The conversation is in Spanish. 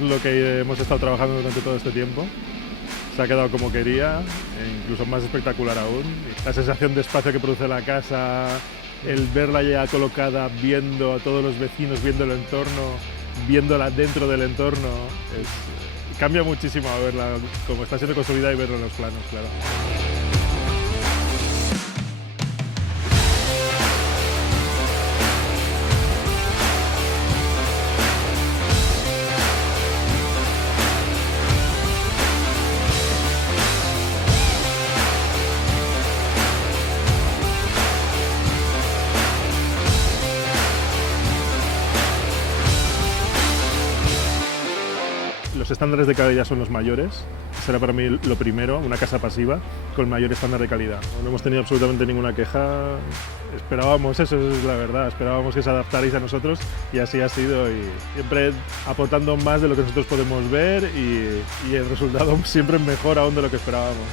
es lo que hemos estado trabajando durante todo este tiempo. Se ha quedado como quería, e incluso más espectacular aún. La sensación de espacio que produce la casa, el verla ya colocada, viendo a todos los vecinos, viendo el entorno, viéndola dentro del entorno, cambia muchísimo a verla como está siendo construida y verlo en los planos, claro. Los estándares de calidad son los mayores. Será para mí lo primero, una casa pasiva con mayor estándar de calidad. No hemos tenido absolutamente ninguna queja. Esperábamos eso, es la verdad. Esperábamos que se adaptarais a nosotros y así ha sido. Y siempre aportando más de lo que nosotros podemos ver y el resultado siempre mejor aún de lo que esperábamos.